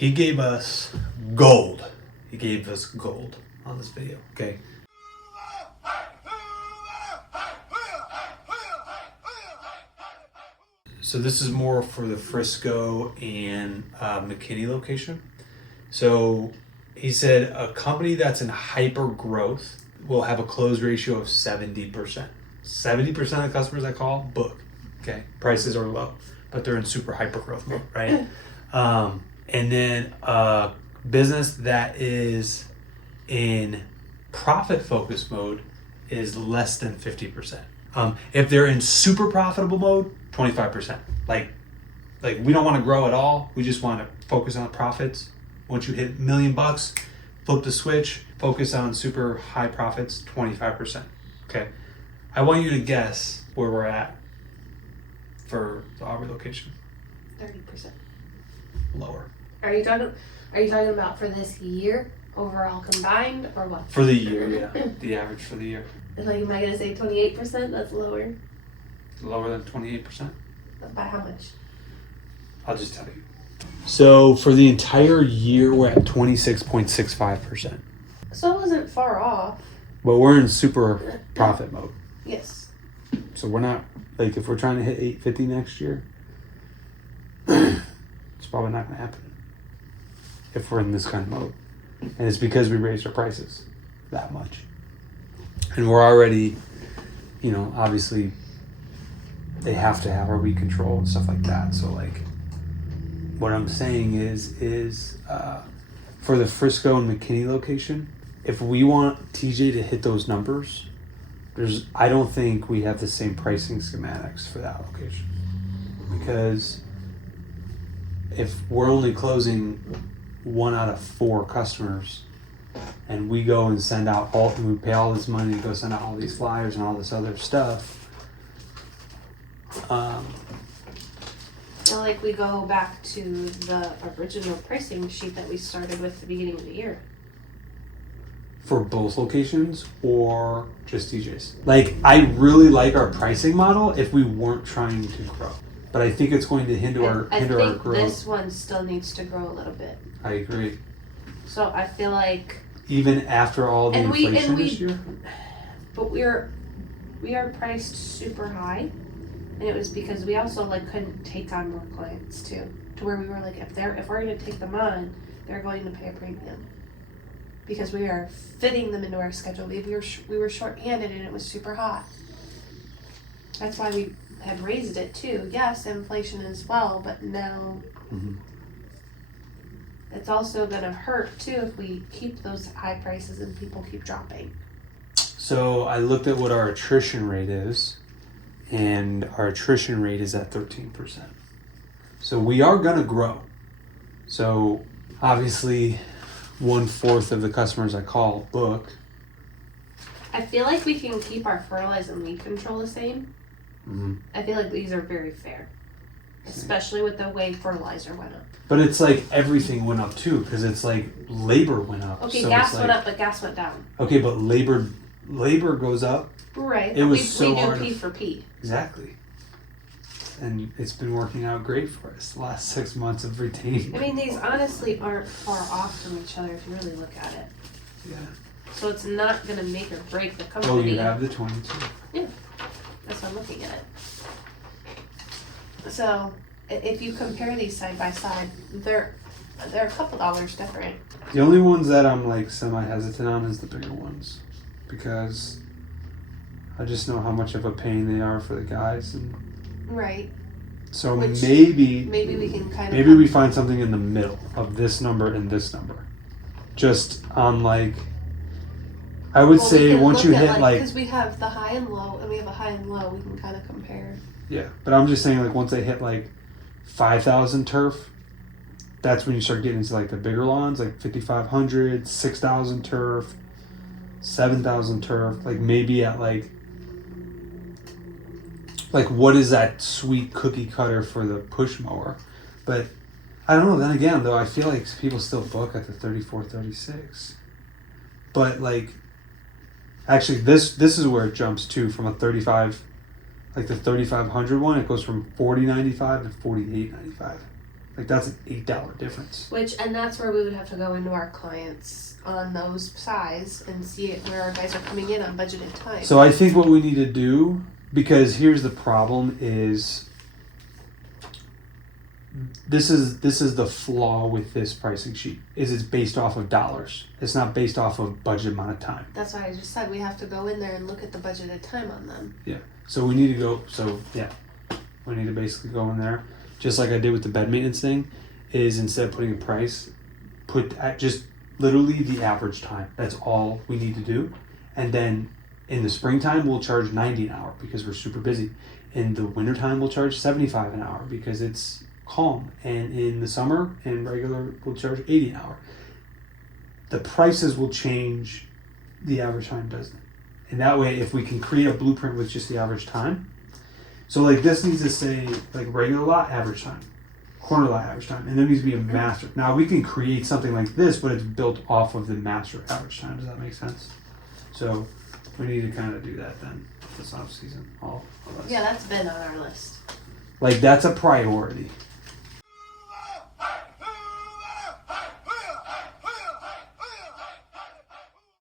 He gave us gold. He gave us gold on this video, okay? So this is more for the Frisco and McKinney location. So he said a company that's in hyper growth will have a close ratio of 70%. 70% of customers I call book, okay? Prices are low, but they're in super hyper growth mode, right? And then a business that is in profit focus mode is less than 50%. If they're in super profitable mode, 25%. Like we don't want to grow at all. We just want to focus on profits. Once you hit $1 million, flip the switch, focus on super high profits, 25%. Okay. I want you to guess where we're at for the Aubrey location. 30%. Lower. Are you talking about for this year overall combined or what? For the year, yeah. The average for the year. Like, am I gonna say 28%? That's lower. Lower than 28%? By how much? I'll just tell you. So for the entire year, we're at 26.65%. So it wasn't far off. But we're in super profit mode. Yes. So we're not, like, if we're trying to hit 850 next year, it's probably not going to happen if we're in this kind of mode. And it's because we raised our prices that much. And we're already, you know, obviously they have to have our weed control and stuff like that. So, like, what I'm saying is for the Frisco and McKinney location, if we want TJ to hit those numbers, I don't think we have the same pricing schematics for that location. Because if we're only closing 1 out of 4 customers, and we go and send out we pay all this money to go send out all these flyers and all this other stuff. Like, we go back to the original pricing sheet that we started with at the beginning of the year. For both locations or just DJs? Like, I really like our pricing model if we weren't trying to grow. But I think it's going to hinder our growth. I think this one still needs to grow a little bit. I agree. So I feel like even after all the inflation this year? But we are priced super high. And it was because we also, like, couldn't take on more clients too. To where we were like, if we're gonna take them on, they're going to pay a premium. Because we are fitting them into our schedule. We were short-handed and it was super hot. That's why we had raised it too. Yes, inflation as well, but now it's also gonna hurt too if we keep those high prices and people keep dropping. So I looked at what our attrition rate is, and our attrition rate is at 13%. So we are gonna grow. So obviously 1/4 of the customers I call book. I feel like we can keep our fertilizer and weed control the same. I feel like these are very fair, especially with the way fertilizer went up. But it's like everything went up too, because it's like labor went up. Okay, so gas went up, but gas went down. Okay, but labor goes up. Right. It was we so do hard. P for P. Exactly. And it's been working out great for us the last 6 months of retaining. I mean, these honestly aren't far off from each other if you really look at it. Yeah. So it's not going to make or break the company. Oh, you have the 22. Yeah. That's what I'm looking at it. So if you compare these side by side, they're a couple dollars different. The only ones that I'm like semi-hesitant on is the bigger ones. Because I just know how much of a pain they are for the guys. And right. so Which maybe we can kind of... Maybe we find something in the middle of this number and this number. Just on like... I would say once you hit like... Because we have the high and low, and we have a high and low, we can kind of compare. Yeah, but I'm just saying like once they hit like 5,000 turf, that's when you start getting into like the bigger lawns, like 5,500, 6,000 turf, 7,000 turf, like maybe at like what is that sweet cookie cutter for the push mower? But I don't know, then again though, I feel like people still book at the 34, 36. But like, actually this is where it jumps to from a 35, like the 3,500 one, it goes from $40.95 to $48.95. Like that's an $8 difference. And that's where we would have to go into our clients on those size and see where our guys are coming in on budgeted time. So I think what we need to do, because here's the problem, is this is the flaw with this pricing sheet, is it's based off of dollars. It's not based off of budget amount of time. That's why I just said we have to go in there and look at the budgeted time on them. Yeah. So we need to go. We need to basically go in there, just like I did with the bed maintenance thing. Is instead of putting a price, put at just literally the average time. That's all we need to do. And then in the springtime, we'll charge $90 an hour because we're super busy. In the wintertime, we'll charge $75 an hour because it's calm. And in the summer and regular, we'll charge $80 an hour. The prices will change, the average time doesn't. And that way, if we can create a blueprint with just the average time. So like this needs to say like regular lot, average time. Corner lot, average time. And there needs to be a master. Now we can create something like this, but it's built off of the master average time. Does that make sense? So we need to kind of do that then this off season. All of us. Yeah, that's been on our list. Like that's a priority.